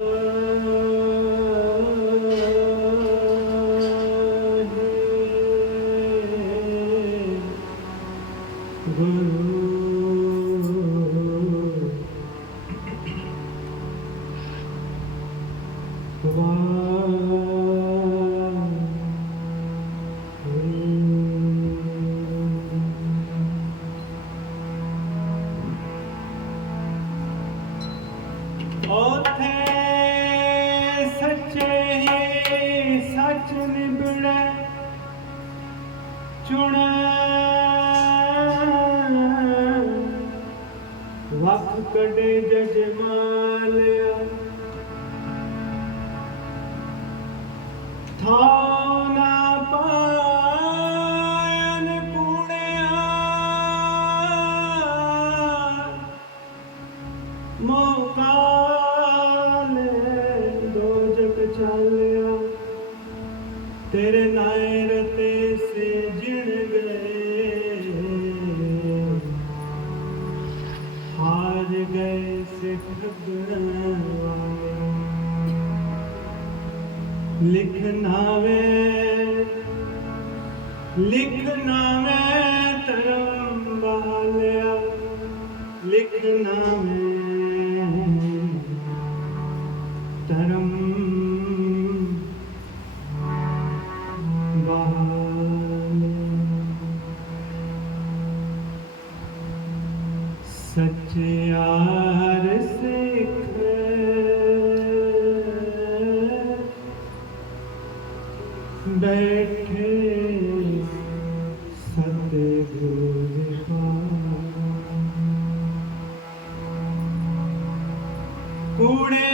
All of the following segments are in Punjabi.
Uh... ਆਪ ਕੜੇ ਜਜਮਾਲ ਲਿਖਣਾ ਮੈਂ ਧਰਮ ਬਾਲਿਆ ਲਿਖਣਾ ਮੈਂ ਧਰਮ ਸੱਚਿਆ ਰਸੇ കൂടെ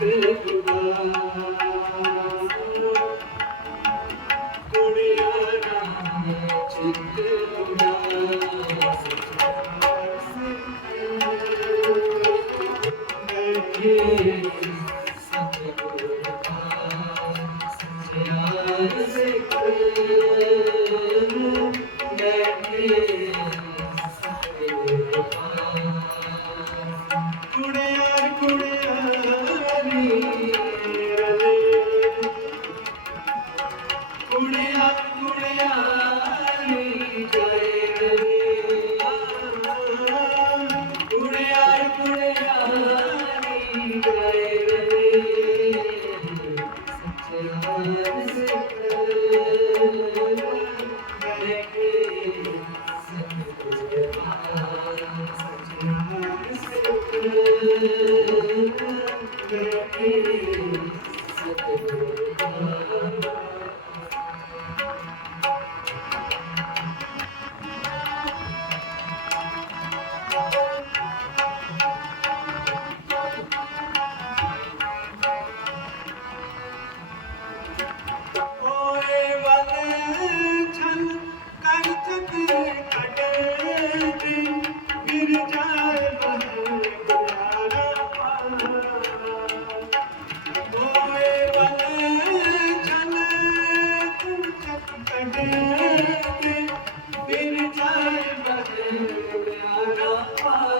ಸೇವಾ Yeah.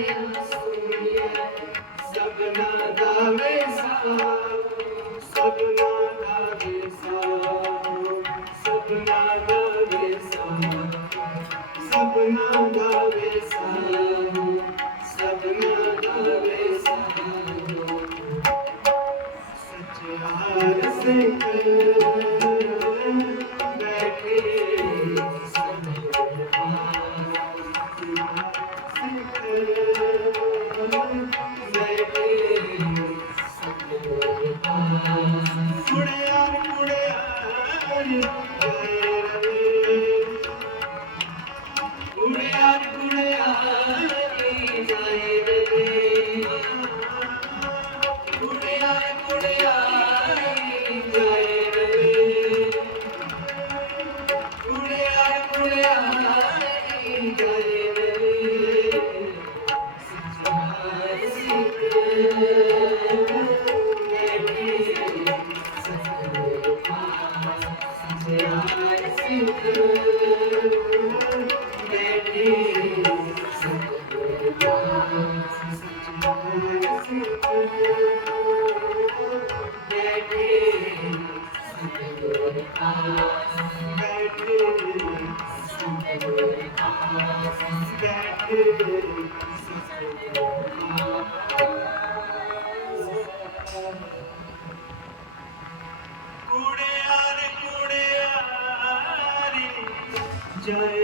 ਦਿਲ ਸੁਣੀਏ ਸਭਨਾ ਦਾ ਵੇਸਾ ਸਭਨਾ ਦਾ ਵੇਸਾ ਸਭਨਾ ਦਾ ਵੇਸਾ ਸਭਨਾ ਦਾ ਵੇਸਾ ਸਭਨਾ ਦਾ ਵੇਸਾ ਸੱਚਾ ਹਰ ਸੇ Jai.